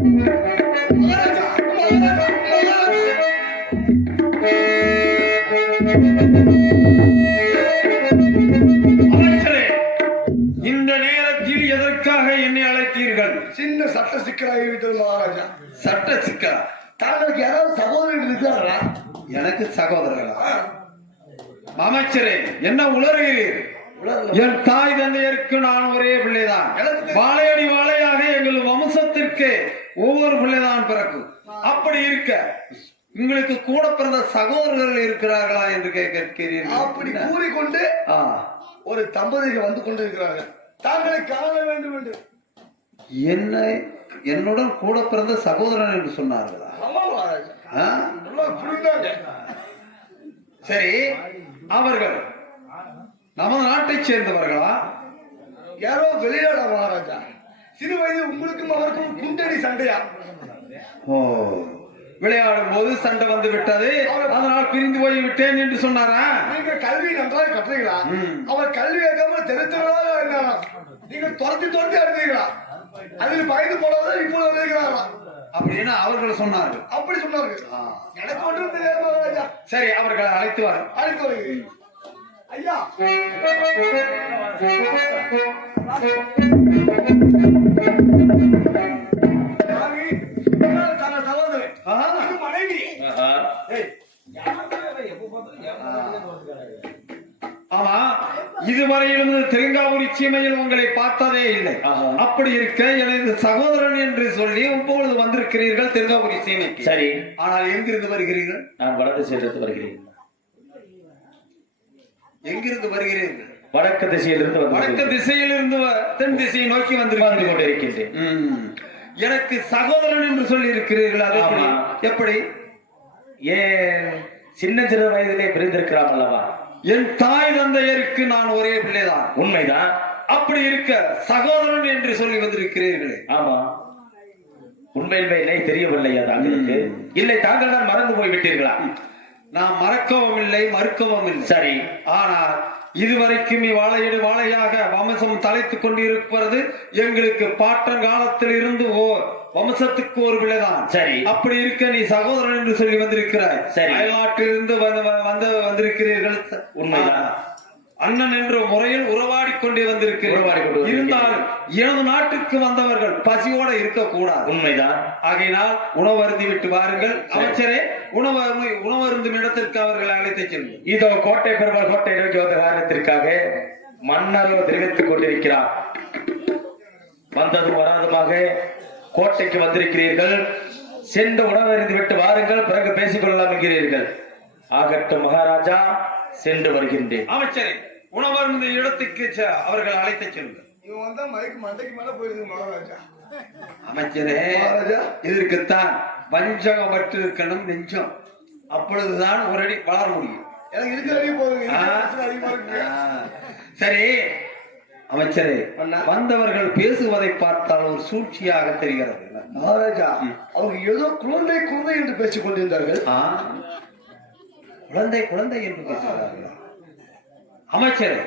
இந்த நேரத்தில் எதற்காக என்னை அழைத்தீர்கள்? சின்ன சட்ட சிக்கலாகி விட்டது மகாராஜா சட்ட சிக்கா தாங்களுக்கு யாராவது சகோதரன் இருக்கிறாரா? எனக்கு சகோதரர்களா? அமைச்சரே என்ன உளறுகிறீர் உலகில் என் தாய் தந்தையருக்கு நான் ஒரே பிள்ளைதான். வாழையடி வாழையாக எங்கள் வம்சத்திற்கு ஒவ்வொரு பிள்ளைதான் பிறக்கும் அப்படி இருக்க உங்களுக்கு கூட பிறந்த சகோதரர்கள் இருக்கிறார்களா என்று கேட்கிறீர்கள். அப்படி கூறிக்கொண்டு ஒரு தம்பதிகள் வந்து கொண்டிருக்கிறார்கள். தாங்களை காண வேண்டும் என்று. என்னை என்னுடன் கூட பிறந்த சகோதரன் என்று சொன்னார்களா? சரி அவர்கள் நமது நாட்டைச் சேர்ந்தவர்களா? யாரோ வெளிநாடா மகாராஜா. சிறு வயது உங்களுக்கும் அவருக்கும் குண்டடி சண்டையா? ஓ விளையாடும் போது சண்டை வந்து விட்டது. அதனால் பிரிந்து போய் விட்டேன் என்று சொன்னாரா? நீங்க கல்வி நன்றாக கற்றீங்களா ம். அவர் கல்வி கேட்காம தெரிஞ்சவர்களாக இருந்தாரா நீங்க துரத்தி துரத்தி அடித்தீங்களா அதில் பயந்து போனதான் இப்போ வருகிறாரா அப்படின்னு அவர்கள் சொன்னார்கள். அப்படி சொன்னார்கள். எனக்கு ஒன்றும் தெரியாது மகாராஜா. சரி அவர்களை அழைத்து வர அழைத்து வருகிறேன். ஐயா. மனைவி. ஆமா இதுவரையிலும் திருங்காவூரி சீமையில் உங்களை பார்த்ததே இல்லை. அப்படி இருக்க எனது சகோதரன் என்று சொல்லி இப்பொழுது வந்திருக்கிறீர்கள் திருங்காவூரி சீமைக்கு. சரி. ஆனால் எங்கிருந்து வருகிறீர்கள்? நான் வடக்கு திசையிலிருந்து வருகிறேன். எங்கிருந்து வருகிறீர்கள் வடக்கு திசையிலிருந்து வடக்கு வந்து திசையிலிருந்து தென் திசையை நோக்கி வந்து வந்திருக்கிறீர்கள் கொண்டிருக்கின்றேன். எனக்கு சகோதரன் என்று சொல்லி இருக்கிறீர்கள் அது எப்படி? ஏன் சின்ன சிறு வயதிலே பிரிந்திருக்கிறான் அல்லவா? என் தாய் தந்தையருக்கு நான் ஒரே பிள்ளைதான். உண்மைதான். அப்படி இருக்க சகோதரன் என்று சொல்லி வந்திருக்கிறீர்களே. ஆமா. உண்மையில்மை இல்லை தெரியவில்லையா தாங்களுக்கு இல்லை தாங்கள் தான் மறந்து போய் விட்டீர்களா நான் மறக்கவும் இல்லை மறுக்கவும் இல்லை சரி ஆனால் இதுவரைக்கும் வாழையடி வாழையாக வம்சம் தலைத்துக் கொண்டிருப்பது எங்களுக்கு பாட்டன் காலத்தில் இருந்து வம்சத்துக்கு ஒரு பிள்ளைதான் சரி. அப்படி இருக்க நீ சகோதரன் என்று சொல்லி வந்திருக்கிறாய் சரி. அயல்நாட்டிலிருந்து வந்து வந்து வந்திருக்கிறீர்கள் உண்மைதான். அண்ணன் என்ற முறையில் உறவாடி கொண்டு கொண்டு இருந்தாலும் எனது நாட்டுக்கு வந்தவர்கள் பசியோட இருக்கக்கூடாது. உண்மைதான். ஆகையினால் உணவு அருந்தி விட்டு வாருங்கள். அமைச்சரே உணவு அருந்தி- உணவு அருந்தும் இடத்திற்கு அவர்களை அழைத்துச் செல்வோம். இதோ கோட்டை பெருமாள் கோட்டை நோக்கி வந்த காரணத்திற்காக மன்னரோ தெரிவித்துக் கொண்டிருக்கிறார். வந்ததும் வராதுமாக கோட்டைக்கு வந்திருக்கிறீர்கள். சென்று உணவறிந்து விட்டு வாருங்கள். பிறகு பேசிக் கொள்ளலாம் என்கிறீர்கள். ஆகட்டும் மகாராஜா சென்று வருகின்றேன். அமைச்சரே. உணவருந்த இடத்துக்கு அவர்கள் அழைத்துச் செல்லுங்கள். இவன் வந்தா மலைக்கு மண்டைக்கு மேல போயிருக்கு மகாராஜா. அமைச்சரே. இதற்குத்தான் வஞ்சகம் இருக்கணும் நெஞ்சம். அப்பொழுதுதான் ஒரு அடி வளர முடியும். எனக்கு இருக்கிற போதுங்க. சரி அமைச்சரே. வந்தவர்கள் பேசுவதை பார்த்தால் ஒரு சூழ்ச்சியாக தெரிகிறது. மகாராஜா அவங்க ஏதோ குழந்தை குழந்தை என்று பேசிக் கொண்டிருந்தார்கள். குழந்தை குழந்தை என்று பேசுகிறார்களா. அமைச்சர்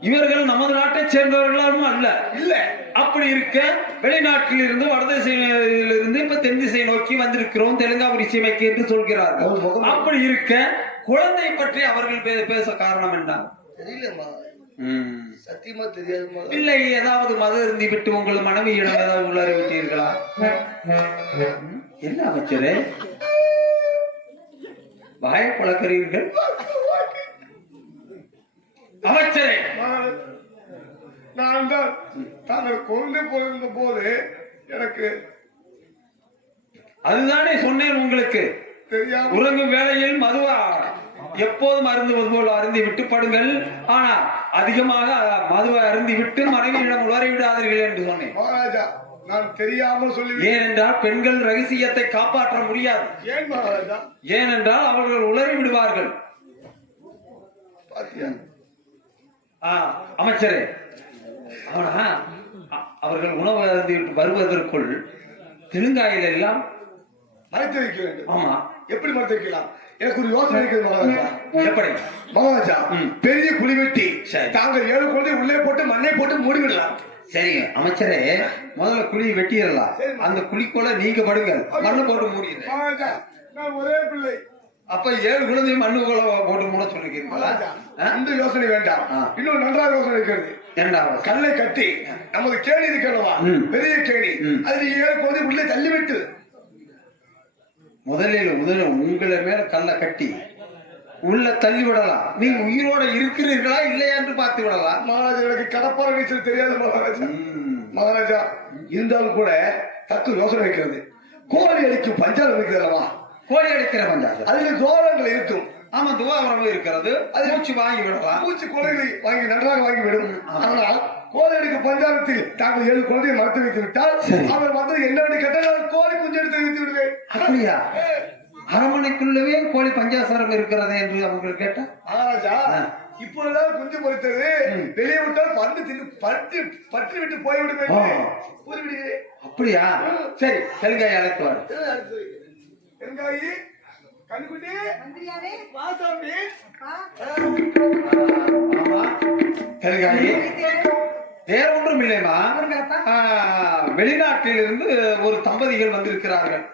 இவர்கள் நமது நாட்டைச் சேர்ந்தவர்களும் அல்ல. இல்ல. அப்படி இருக்க வெளிநாட்டில் இருந்து வடதிசையிலிருந்து இப்ப தென் திசை நோக்கி வந்திருக்கிறோம் தெலுங்காபுரி சீமைக்கு என்று சொல்கிறார்கள். அப்படி இருக்க குழந்தை பற்றி அவர்கள் பேச காரணம் என்ன தெரியலம்மா. ம். சத்தியமா தெரியாது இல்லை ஏதாவது மது இருந்து விட்டு உங்கள் மனைவியிடம் ஏதாவது உள்ளார விட்டீர்களா? என்ன அமைச்சரே? வாய பழக்கிறீர்கள் அமைச்சரே நான் தான் தாங்கள் குழந்தை போயிருந்த போது எனக்கு அதுதானே சொன்னேன் உங்களுக்கு. உறங்கும் வேளையில் மதுவா. எப்போதும் அருந்துவது போல் அருந்தி விட்டு படுங்கள். ஆனா அதிகமாக மதுவை அருந்தி விட்டு மனைவியிடம் உளறி விடாதீர்கள் என்று சொன்னேன். மகாராஜா நான் தெரியாமல் சொல்லி ஏனென்றால் பெண்கள் ரகசியத்தை காப்பாற்ற முடியாது. ஏன் மகாராஜா? ஏனென்றால் அவர்கள் உளறி விடுவார்கள். பாத்தியா? அமைச்சரே. ஆனா அ- அவர்கள் உணவு அருந்தி விட்டு வருவதற்குள் தெலுங்காயில் எல்லாம் மறைத்து வைக்க வேண்டும். ஆமா. எப்படி மறைத்து வைக்கலாம் எனக்கு ஒரு யோசனை இருக்குது மகாராஜா. எப்படி? மகாராஜா. பெரிய குழி வெட்டி. தாங்கள் ஏழு குழந்தை உள்ளே போட்டு மண்ணை போட்டு மூடிவிடலாம். சரிங்க அமைச்சரே முதல்ல குழி வெட்டிடலாம். அந்த குழிக்குள்ள நீங்க படுங்க மண்ணு போட்டு மூடிடுறேன் ஒரே பிள்ளை. அப்ப ஏழு குழந்தை மண்ணுக்குள்ள போட்டு மூட சொல்லிருக்கீங்களா அந்த யோசனை வேண்டாம். இன்னும் நன்றாக யோசனை இருக்கிறது. கல்லை கட்டி நமது கேணி இருக்கணுமா. பெரிய கேணி. ம். அதில் ஏழு குழந்தை உள்ளே தள்ளிவிட்டு. முதலில் முதலில் உங்களை மேல கல்லை கட்டி உள்ள தள்ளி விடலாம் நீங்க உயிரோட இருக்கிறீர்களா இல்லையா என்று பார்த்து விடலாம். மகாராஜா எனக்கு கடப்பாறை நீச்சல் தெரியாது மகாராஜா. மகாராஜா இருந்தாலும் கூட தக்கு யோசனை இருக்கிறது. கோழி அடிக்கும் பஞ்சாலம் இருக்கிறதா? கோழி அடிக்கிற பஞ்சாயத்து அதில் தோரங்கள் இருக்கும். ஆமா துவாவரம் இருக்கிறது. அது மூச்சு வாங்கி விடலாம். பூச்சி குழந்தைகளை வாங்கி நன்றாக வாங்கி விடும். ஆனால் கோழி அடிக்கும் பஞ்சாலத்தில் தாங்கள் ஏழு குழந்தையை மறைத்து வைத்து விட்டால். அவர் வந்து என்ன கேட்டால் கோழி குஞ்சு எடுத்து வைத்து விடுவேன். அப்படியா? அரமனைக்குள்ளவே கோழி பஞ்சாசாரம் இருக்கிறது என்று அவங்க கேட்டா மகாராஜா ஆ. இப்பொழுதுதான் குஞ்சு பொறித்தது. வெளியே விட்டால் பந்து தின்னு பட்டு பற்றி விட்டு போய் விடுவேன் ஆ. கூறிவிடுகிறேன் அப்படியா சரி தெலுங்காய் அழைத்து வாரு. பெருங்காயி கண்ணுக்குட்டி வாசாமி வெளிநாட்டில் இருந்து ஒரு தம்பதிகள் வந்திருக்கிறார்கள்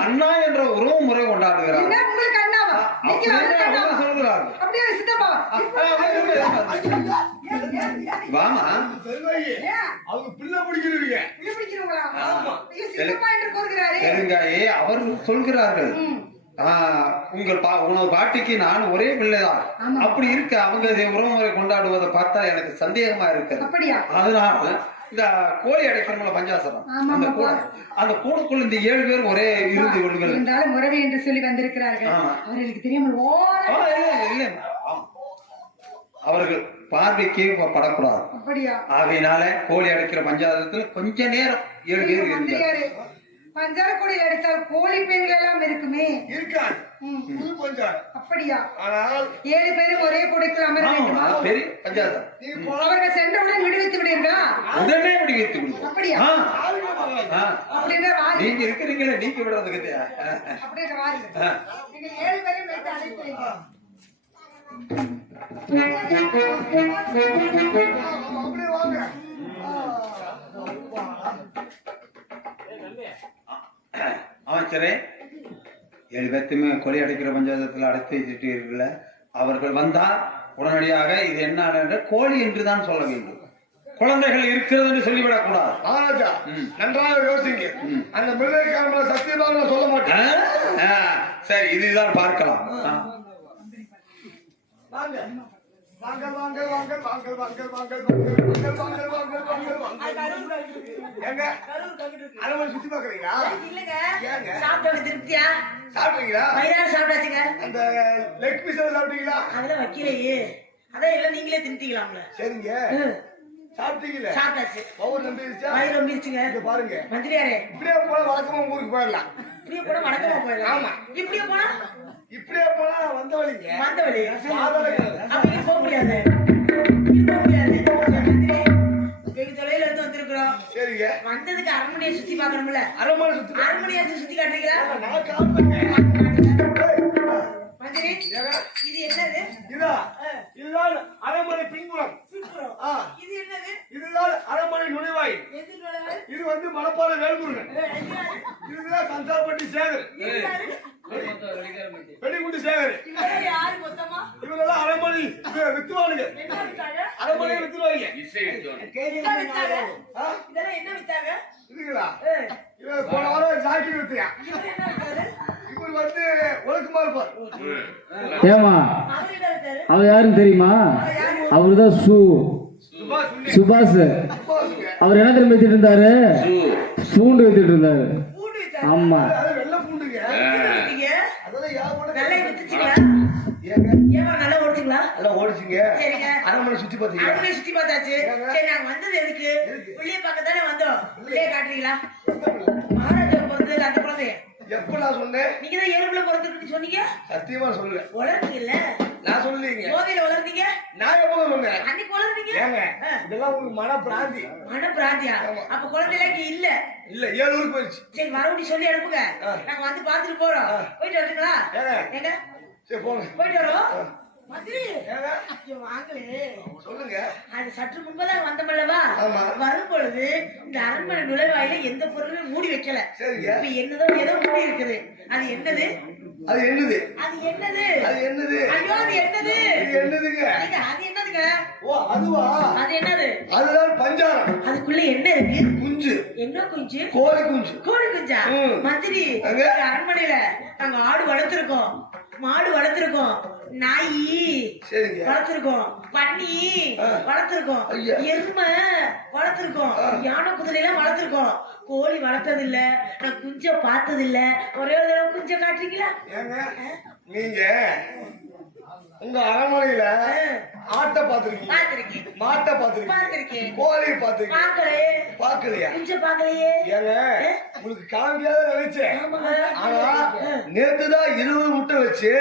அண்ணா என்ற உறவு முறை கொண்டாடுகிறார்கள் சொல்கிறார்கள் வாமா. அவங்க பிள்ளை பிடிக்கிறீங்க பிள்ளை பிடிக்கிறவங்களா? ஆமா. சித்தப்பா என்று கூறுகிறாரே. தெலுங்காயே அவர்கள் சொல்கிறார்கள். உங்கள் பா உனது பாட்டிக்கு நான் ஒரே பிள்ளைதான். அப்படி இருக்க அவங்க உறவுமுறை கொண்டாடுவதை பார்த்தா எனக்கு சந்தேகமா அப்படியா? அதனால இந்த கோழி அடைக்கிறவங்கள பஞ்சாசனம் ஆமா, அந்த. கூட அந்த கூடக்குள்ள இந்த ஏழு பேர் ஒரே இருந்து கொள்ளுங்கள். இருந்தாலும் உறவு என்று சொல்லி வந்திருக்கிறார்கள். அவர்களுக்கு தெரியாமல். அவர்கள் பார்வைக்கே படக்கூடாது. அப்படியா? ஆகையினால கோழி அடைக்கிற பஞ்சாயத்துல கொஞ்ச நேரம் ஏழு பேர் இருந்தார் அடித்தால் கோழி பெண்கள் எல்லாம் இருக்குமே? அப்படியா? ஆனால் ஏழு பேரும் ஒரே குடைக்குள் அமர வேண்டுமா? பெரிய பஞ்சாயத்து? அவர்கள் சென்றவுடன் விடுவித்து விடுவீர்களா? உடனே விடுவித்து விடுவோம். அப்படியா? வாரி. நீங்க இருக்கிறீங்களே நீங்க விடுறதுக்கு? அப்படின்ற வாரி. ஏழு வாங்க அமைச்சரே ஏழு பேர்த்துமே கொலை அடைக்கிற பஞ்சாயத்தில் அடைத்து வச்சுட்டீர்கள அவர்கள் வந்தால் உடனடியாக இது என்ன என்ற கோழி என்று தான் சொல்ல வேண்டும். குழந்தைகள் இருக்கிறது என்று சொல்லிவிடக் கூடாது மகாராஜா. நன்றாக யோசிங்க. அந்த மிருகக்காரங்களை சத்தியமாக சொல்ல மாட்டேன். சரி இதுதான் பார்க்கலாம். வாங்க வாங்க வாங்க வாங்க வாங்க வாங்க வாங்க வாங்க வாங்க வாங்க வாங்க வாங்க ஏங்க அளவு சுத்தி பாக்குறீங்களா இல்லங்க ஏங்க சாப்பிட்டோட திருப்தியா சாப்பிட்டீங்களா வயிறார சாப்பிட்டாச்சுங்க அந்த லெக் பீஸ் சாப்பிட்டீங்களா அதெல்லாம் வைக்கலையே அதான் எல்லாம் நீங்களே தின்ட்டீங்களாம்ல சரிங்க சாப்பிட்டீங்களே சாப்பிட்டாச்சு பவர் நம்பிடுச்சா வயிறு ரொம்பிருச்சுங்க இங்க பாருங்க மந்திரியாரே இப்படியே போல வழக்கமா ஊருக்கு போயிடலாம் இப்படியே போனா வடக்கமா போயிடலாம் ஆமா. இப்படியே போனா இப்படியே போனா வந்த வழி பாதாள கிணறு. அப்படி போக முடியாது. தொலைல இருந்து வந்திருக்கிறோம். சரிங்க. வந்ததுக்கு அரண்மனையை சுத்தி பார்க்கணும்ல. அரண்மனை சுத்தி அரண்மனையாச்சும் சுத்தி காட்டுறீங்களா? நான் என்னது? இதா இதுதான் இது என்னது? இதுதான் அரைமலை இது வந்து மலப்பாறை வேல்முருகன். இதுதான் கந்தார்பட்டி சேகர். அரைமலை வித்துவானுங்க. அரைமலை வித்துவாங்க இதெல்லாம் என்ன வித்தாங்க? இதுங்களா? இவன் போன வாரம் ஜாக்கெட் வித்துறான் ஏமா அவர் யாருன்னு தெரியுமா? அவர் தான் சு. சுபாஷ். அவர் என்ன தெரியும் வச்சுட்டு இருந்தாரு? பூண்டு வச்சுட்டு இருந்தாரு. ஆமா. சுத்தி பார்த்தாச்சு சரி நாங்க வந்தது எதுக்கு பிள்ளைய பார்க்க தானே வந்தோம் பிள்ளைய காட்டுறீங்களா மகாராஜா பிறந்தது அந்த குழந்தைய எப்ப நான் சொன்னேன் நீங்க தான் ஏழுக்குள்ள பிறந்திருக்குன்னு சொன்னீங்க? சத்தியமா சொல்லல. வளர்ந்தீங்கல்ல நான் சொல்லலீங்க போதையில வளர்ந்தீங்க நான் எப்போ சொன்னேன்? அன்னைக்கு வளர்ந்தீங்க ஏங்க. இதெல்லாம் உங்களுக்கு மன பிராந்தி மன பிராந்தியா அப்ப குழந்தைலாம் இல்ல. இல்ல ஏழு ஊருக்கு போயிடுச்சு. சரி மறுபடியும் சொல்லி அனுப்புங்க. நாங்க வந்து பாத்துட்டு போறோம். போயிட்டு வரீங்களா ஏங்க. சரி போங்க. போயிட்டு வரோம். சொல்லுங்க. அது சற்று முன்பதான் வந்தமல்லவா. வரும் பொழுது இந்த அரண்மனை நுழைவாயில எந்த பொருளும் மூடி வைக்கல. இப்ப என்னதோ ஏதோ மூடி இருக்குது. அது என்னது? அது என்னது? அது என்னது? அது என்னது? ஐயோ அது என்னது? இது என்னதுங்க? அது என்னதுங்க? ஓ அதுவா? அது என்னது? அதுதான் பஞ்சாரம். அதுக்குள்ள என்ன இருக்கு? குஞ்சு. என்ன குஞ்சு? கோழி குஞ்சு. கோழி குஞ்சா. மந்திரி அரண்மனையில நாங்க ஆடு வளர்த்திருக்கோம். மாடு வளர்த்திருக்கோம். நாய். வளர்த்திருக்கோம். பன்னி. வளர்த்திருக்கோம். எருமை வளர்த்திருக்கோம். யானை குதிரை எல்லாம் வளர்த்திருக்கோம். கோழி வளர்த்தது இல்ல நான் குஞ்ச பார்த்தது இல்ல ஒரே ஒரு தடவை குஞ்ச காட்டுறீங்களா? நீங்க உங்க அரண்மனையில ஆட்டை பாத்துருக்கீங்க பார்த்திருக்கேன். மாட்டை பாத்துருக்கீங்க பார்த்திருக்கேன். கோழியை பாத்துருக்கீங்க பார்க்கலையே. பாக்கலையா குஞ்ச பார்க்கலையே. ஏங்க உங்களுக்கு காமிக்காத நினைச்சேன். ஆனா நேத்துதான் இருபது முட்டை வச்சு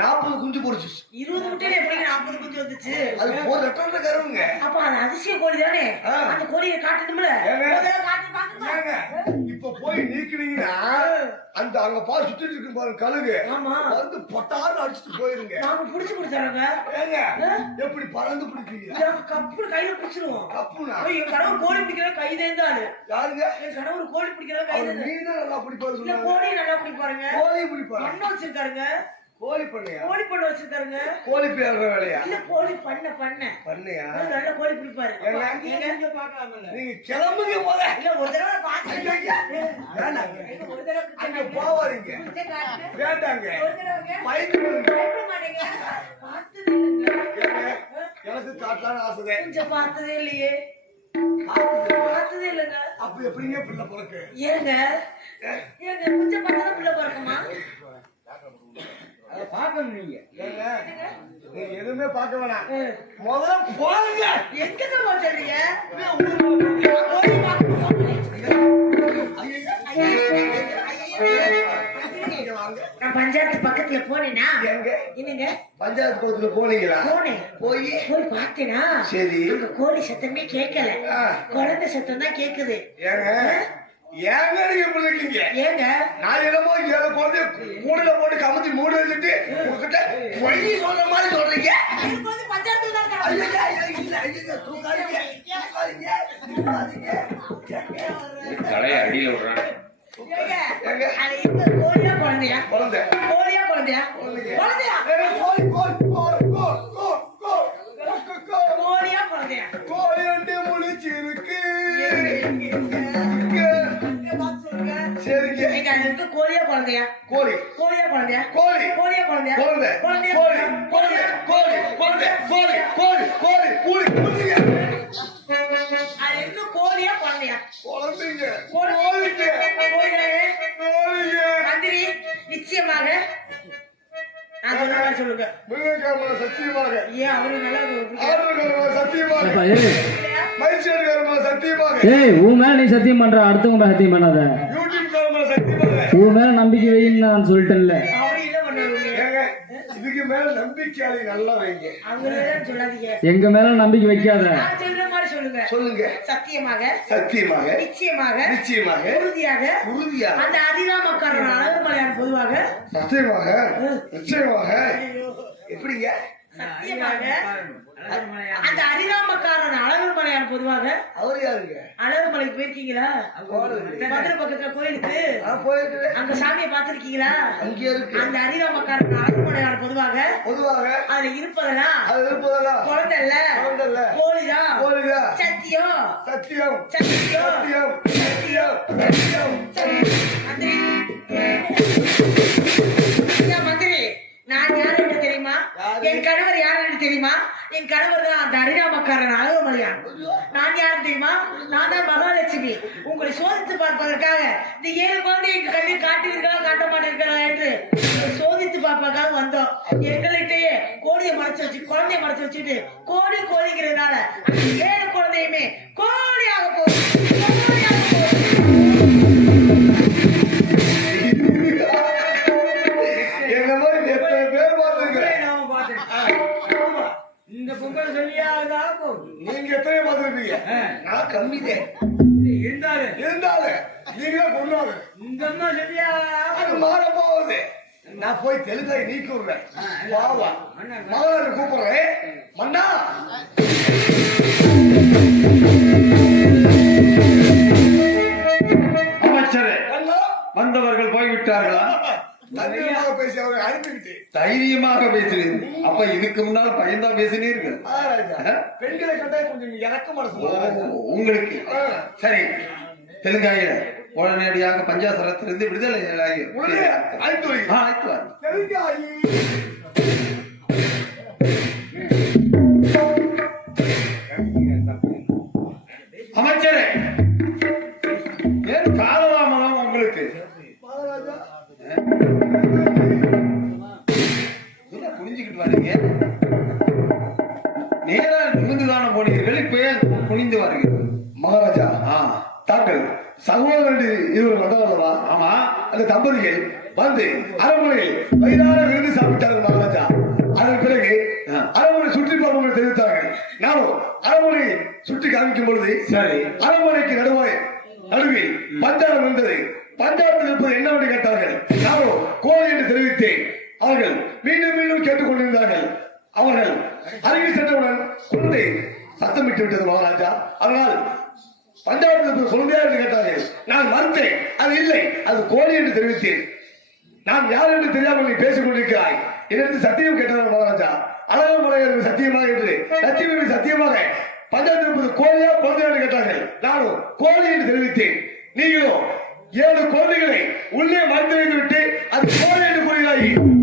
நாற்பது குஞ்சு பொரிச்சிச்சு. இருபது முட்டையில எப்படி நாற்பது குஞ்சு வந்துச்சு? அது போர் ரெட்டை கருவுங்க. அப்ப அது அதிசய கோழி தானே. அந்த கோழியை காட்டணும்ல? ஒரு இப்ப போய் நீக்கினீங்கன்னா அந்த அங்க பாரு சுத்திட்டு இருக்கு பாருங்க கழுகு. ஆமா. வந்து பொட்டான்னு அடிச்சுட்டு போயிருங்க. நாங்க புடிச்சு கொடுத்துறோங்க. ஏங்க எப்படி பறந்து பிடிப்பீங்க கப்பு கையில புடிச்சிருவோம். கப்புனா? என் கணவர் கோழி பிடிக்கிற கை தேர்ந்தாரு யாருங்க? என் கணவர் கோழி பிடிக்கிற கை அவர் தேர்ந்தாரு மீன் நல்லா பிடிப்பாரு கோழி நல்லா பிடிப்பாருங்க. கோழி பிடிப்பாரு? பண்ண வச்சிருக்காருங்க. கோழி பண்ணையா? கோழி பண்ண வச்சிருக்காருங்க. கோழி பேர்ற வேலையா? இல்ல கோழி பண்ண பண்ண. பண்ணையா? நல்ல கோழி பிடிப்பாரு. ஏங்க? ஏங்க? நீங்க கிளம்புங்க போத இல்ல ஒரு தடவை பாத்து வேண்டாங்க ஒரு தடவை அங்க காட்டுங்க. வேண்டாங்க. பயந்து மாட்டீங்க. பார்த்ததே எனக்கு காட்டலான்னு ஆசைதான் குஞ்ச பார்த்ததே இல்லையே. பார்த்ததே இல்லைங்க. அப்ப எப்படிங்க பிள்ளை பிறக்கு? ஏங்க ஏங்க குஞ்ச பார்த்தா பிள்ளை பிறக்குமா அதை பார்க்கணும் நீங்க ஏங்க நீங்க எதுவுமே பார்க்க வேணாம். முதல்ல போங்க எங்க சொல்றீங்க பஞ்சாயத்து பக்கத்துல போனேனா? எங்க? என்னங்க? பஞ்சாயத்து பக்கத்துல போனீங்களா? போனேன். போய்? போய் பார்த்தேனா? சரி. அங்க கோழி சத்தமே கேட்கல. குழந்தை சத்தம் தான் கேக்குது. ஏங்க? ஏங்க நீங்க இப்படி இருக்கீங்க ஏங்க? நான் என்னமோ ஏதோ குழந்தை கூடையில போட்டு கமுத்தி மூடி வச்சுட்டு உங்ககிட்ட பொய் சொல்ற மாதிரி சொல்றீங்க? தலைய அடியில விடுறான். கோழியா குழந்தையா? குழந்தை. கோழியா குழந்தையா? குழந்தையா? கோழியா குழந்தையா? சரிங்க. கோழியா குழந்தையா? கோழி. கோழியா குழந்தையா? கோழி. கோழியா குழந்தையா? குழந்தை. குழந்தையா? கோழி. கோழி. குழந்தை கோழி. கோழி. கோழி. கூலி குழந்தைங்க அது எங்க கோழியா குழந்தையா? குழந்தைங்க. கோழி- கோழிங்க. கோழிங்க. மந்திரி நிச்சயமாக சொல்லுங்க. மிருகக்காரமான சத்தியமாக. சத்தியமாக. ஏய். மைசூர்காரமான சத்தியமாக. ஏய் உன் மேல நீ சத்தியம் பண்ற அடுத்தவங்க சத்தியம் பண்ணாத. யூடியூப் காரமான சத்தியமாக. உன் மேல நம்பிக்கை வைன்னு நான் சொல்லிட்டேன்ல. இதுக்கு மேல நம்பிக்கையாளி நல்லா வைங்க எங்க மேல நம்பிக்கை வைக்காத. நான் சொல்ற மாதிரி சொல்லுங்க. சொல்லுங்க. சத்தியமாக. சத்தியமாக. நிச்சயமாக. நிச்சயமாக. உறுதியாக. உறுதியாக. அந்த அதிகாமக்காரன் அழகுமலையான் பொதுவாக? சத்தியமாக. நிச்சயமாக. எப்படிங்க? சத்தியமாக. அந்த அரிராமக்காரன் அழகுமலையான் பொதுவாக? அவர் யாருங்க? அழகுமலைக்கு போயிருக்கீங்களா? போனது மதுரை பக்கத்துல கோயிலுக்கு. நான் போயிருக்கிறேன் அங்க சாமியை பார்த்திருக்கீங்களா? அங்கே இருக்கு. அந்த அரிராமக்காரன் அழகுமலையான் பொதுவாக பொதுவாக அதுல இருப்பதெல்லாம் அது இருப்பதெல்லாம் குழந்தை இல்ல குழந்தைல்ல. கோழிதான் கோழிதா சத்தியம். சத்தியம். சத்தியம். சத்தியம். சத்தியம். சத்தியம். என் கணவர் யார் என்று தெரியுமா? என் கணவர் தான் அந்த அரிராமக்காரன் அழகுமலையான். நான் யார் தெரியுமா? நான் தான் மகாலட்சுமி. உங்களை சோதித்து பார்ப்பதற்காக இந்த ஏழு குழந்தையை கல்வி காட்டுவீர்களா காட்ட மாட்டீர்களா என்று சோதித்து பார்ப்பதற்காக வந்தோம். எங்கள்கிட்டயே கோழியை மறைச்சு வச்சு குழந்தைய மறைச்சு வச்சுட்டு கோழி கோழிங்கிறதுனால அந்த ஏழு குழந்தையுமே கோழியாக போகுது. நிக்க விடுற பாவா. மகளாரு கூப்பிடுறேன். மன்னா. வந்தவர்கள் போய்விட்டார்களா? தைரியமாக பேசி அவரை அனுப்பிவிட்டு தைரியமாக பேசினீர் அப்ப இதுக்கு முன்னால் பயந்தான் பேசினீர்கள். பெண்களை கண்டா கொஞ்சம் இறக்கம் உங்களுக்கு. சரி. தெலுங்காய உடனடியாக பஞ்சாசரத்திலிருந்து விடுதலை ஆகி அழைத்து வருகிறார் அப்துல்கள் வந்து அரண்மனையில் வயிறார விருந்து சாப்பிட்டார்கள்? நான் யார் என்று தெரியாமல் நீ பேசிக் கொண்டிருக்கிறாய். என்னிடத்து சத்தியம் கேட்டதான் மகாராஜா. அழகா மலையாளர் சத்தியமாக என்று. லட்சுமி சத்தியமாக. பஞ்சாயத்து முப்பது கோழியா குழந்தைகள் கேட்டார்கள். நானும் கோழி என்று தெரிவித்தேன். நீங்களும் ஏழு குழந்தைகளை உள்ளே மறந்து வைத்து விட்டு அது கோழி என்று கூறுகிறாய்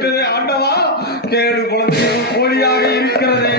விட்டது ஆண்டவா? கேடு குழந்தைகள் கோழியாக இருக்கிறது.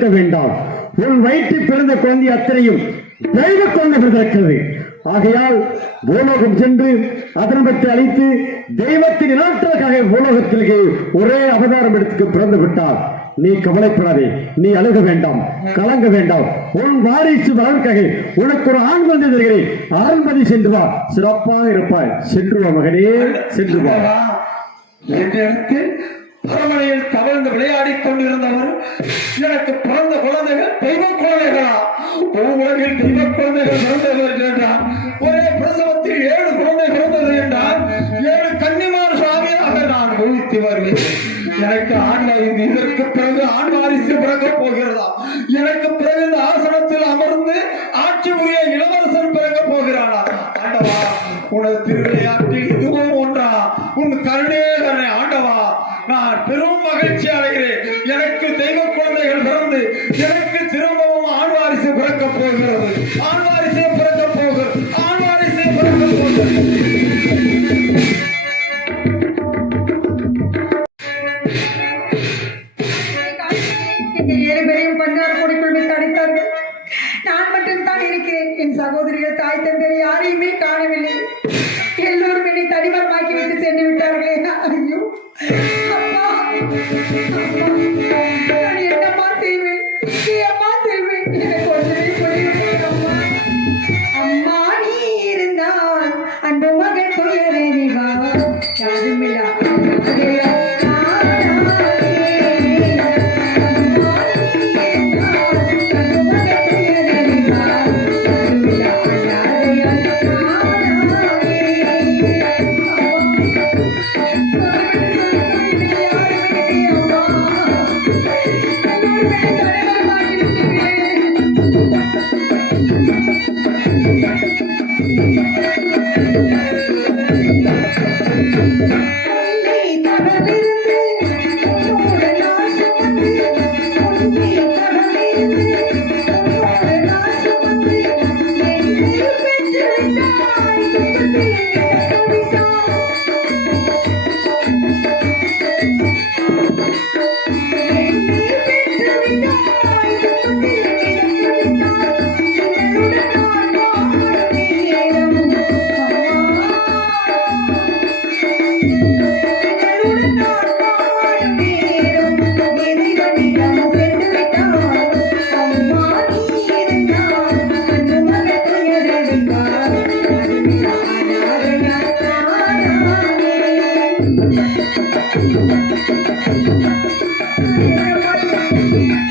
நீ வேண்டாம். உன் வயிற்றில் பிறந்த குழந்தை அத்தனையும் தெய்வ குழந்தை பிறந்திருக்கிறது ஆகையால் பூலோகம் சென்று அதனபத்தை அழித்து தெய்வத்தின் இனத்திற்காக பூலோகத்திற்கு ஒரே அவதாரம் எடுத்து பிறந்து விட்டார். நீ கவலைப்படாதே. நீ அழுக வேண்டாம். கலங்க வேண்டாம். உன் வாரிசு வளர்க்காக உனக்கு ஒரு ஆண் குழந்தை தருகிறேன். ஆண்மதி சென்று வா. சிறப்பாக இருப்பாய். சென்று வா மகனே. சென்று வா. அரமனையில் அரண்மனையில் தவழ்ந்து விளையாடிக் கொண்டிருந்தவர் எனக்கு பிறந்த குழந்தைகள் தெய்வ குழந்தைகளா? உலகில் தெய்வ குழந்தைகள் பிறந்தவர் என்றார். ஒரே பிரசவத்தில் ஏழு குழந்தை பிறந்தது என்றார். ஏழு கன்னிமார் சுவாமியாக நான் ஊழித்து வருவேன். எனக்கு ஆண் இதற்கு பிறகு ஆண் வாரிசு பிறக்க போகிறதா? எனக்கு பிறகு இந்த ஆசனத்தில் அமர்ந்து ஆட்சி புரிய இளவரசன் பிறக்க போகிறானா? ஆண்டவா உனது திருவிளையாட்டில் இதுவும் ஒன்றா? உன் கருணே கருணை ஆண்டவா. நான் பெரும் மகிழ்ச்சி அடைகிறேன். எனக்கு தெய்வ குழந்தைகள் பிறந்து எனக்கு திரும்பவும் ஆண் வாரிசு பிறக்க போகிறது. ஆண் வாரிசு பிறக்க போகிறது. ஆண் வாரிசு பிறக்க போகிறது. எங்கள் ஏழு பேரையும் பஞ்சார கொடிக்குள் வைத்து அடைத்தார்கள். நான் மட்டும்தான் இருக்கிறேன். என் சகோதரிகள் தாய் தந்தையர் யாரையுமே காணவில்லை. எல்லோரும் என்னை தடிமரமாக்கி விட்டு சென்று விட்டார்களே. ஐயோ. Thank you.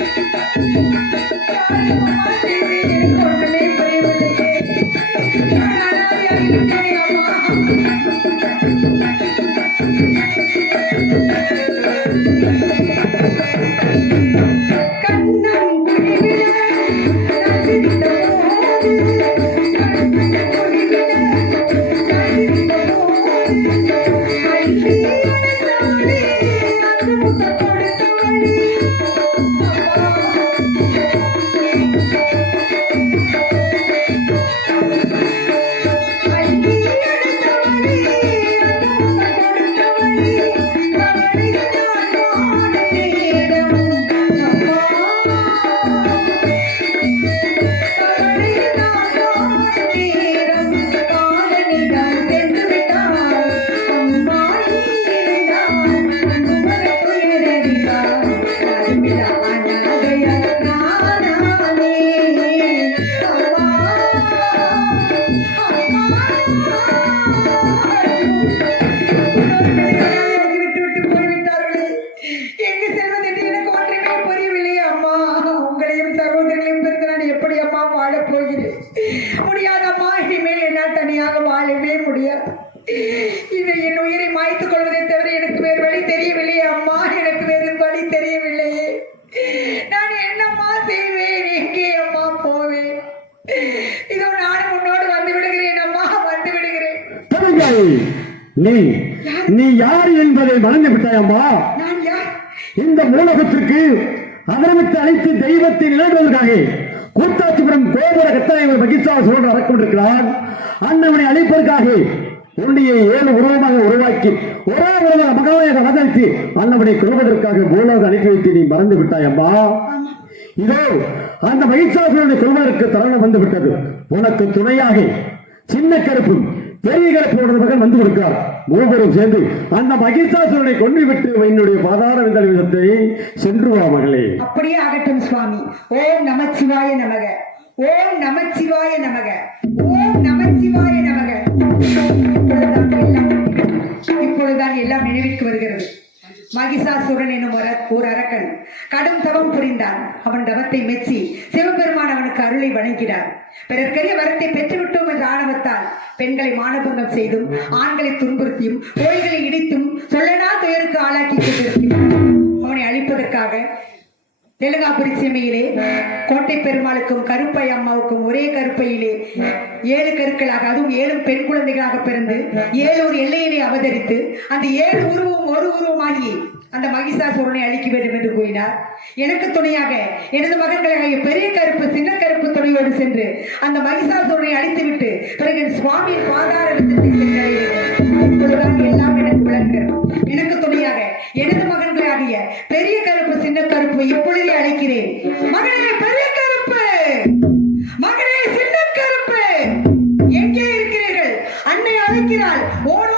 ஒன்றுமே விட்டாயம்மா யார்? இந்த மூலகத்திற்கு அதரமிட்டு அழைத்து தெய்வத்தை நிலைவதற்காக கூட்டாட்சிபுரம் கோபுர கத்தனை மகிழ்ச்சியாக சோழன் வரக்கொண்டிருக்கிறான் அண்ணவனை அழைப்பதற்காக உன்னுடைய ஏழு உருவமாக உருவாக்கி ஒரே உருவ மகாநாயக அவதரித்து அன்னவனை கொள்வதற்காக பூலோக அனுப்பி வைத்து நீ மறந்து விட்டாய் அம்மா. இதோ அந்த மகிழ்ச்சாசுரனை கொள்வதற்கு தருணம் வந்து விட்டது உனக்கு துணையாக சின்ன கருப்பும் பெரிய கருப்பு மகன் வந்து கொடுக்கிறார். மூவரும் சேர்ந்து அந்த மகிஷாசுரனை கொண்டு விட்டு என்னுடைய பாதார விந்தல் விதத்தை சென்று வா மகளே. அப்படியே ஆகட்டும் சுவாமி. ஓம் நமச்சிவாய நமக. ஓம் நமச்சிவாய நமக. ஓம் நமச்சிவாய நமக. இப்பொழுதுதான் எல்லாம் நினைவிற்கு வருகிறது. மகிஷாசுரன் என்னும் ஒரு அரக்கன். கடும் தவம் புரிந்தான். அவன் தவத்தை மெச்சி சிவபெருமான் அவனுக்கு அருளை வழங்கினார். பிறர்க்கரிய வரத்தை பெற்றுவிட்டோம் என்ற ஆணவத்தால் பெண்களை மானபங்கம் செய்தும் ஆண்களை துன்புறுத்தியும் கோயில்களை இடித்தும் சொல்லனா துயருக்கு ஆளாக்கி கொண்டிருக்கிறான் அவனை அழிப்பதற்காக தெலுங்காபுரி சீமையிலே கோட்டை பெருமாளுக்கும் கருப்பை அம்மாவுக்கும் ஒரே கருப்பையிலே ஏழு கருக்களாக அதுவும் ஏழு பெண் குழந்தைகளாக பிறந்து ஏழூர் எல்லையிலே அவதரித்து அந்த ஏழு உருவம் ஒரு உருவமாகி அந்த மகிஷாசுரனை அழிக்க வேண்டும் என்று கூறினார். எனக்கு துணையாக எனது மகன்களாக பெரிய கருப்பு சின்ன கருப்பு துணையோடு சென்று அந்த மகிஷாசுரனை அழித்துவிட்டு பிறகு சுவாமியின் பாதார விந்தத்தை சென்றடைகிறேன் எல்லாம் எனக்கு விளங்குகிறது எனக்கு துணையாக எனது மகன்களாகிய பெரிய கருப்பு சின்ன கருப்பு இப்பொழுதே அழைக்கிறேன். மகனே பெரிய கருப்பு! மகனே சின்ன கருப்பு! எங்கே இருக்கிறீர்கள்? அன்னை அழைக்கிறாள். ஓடோடி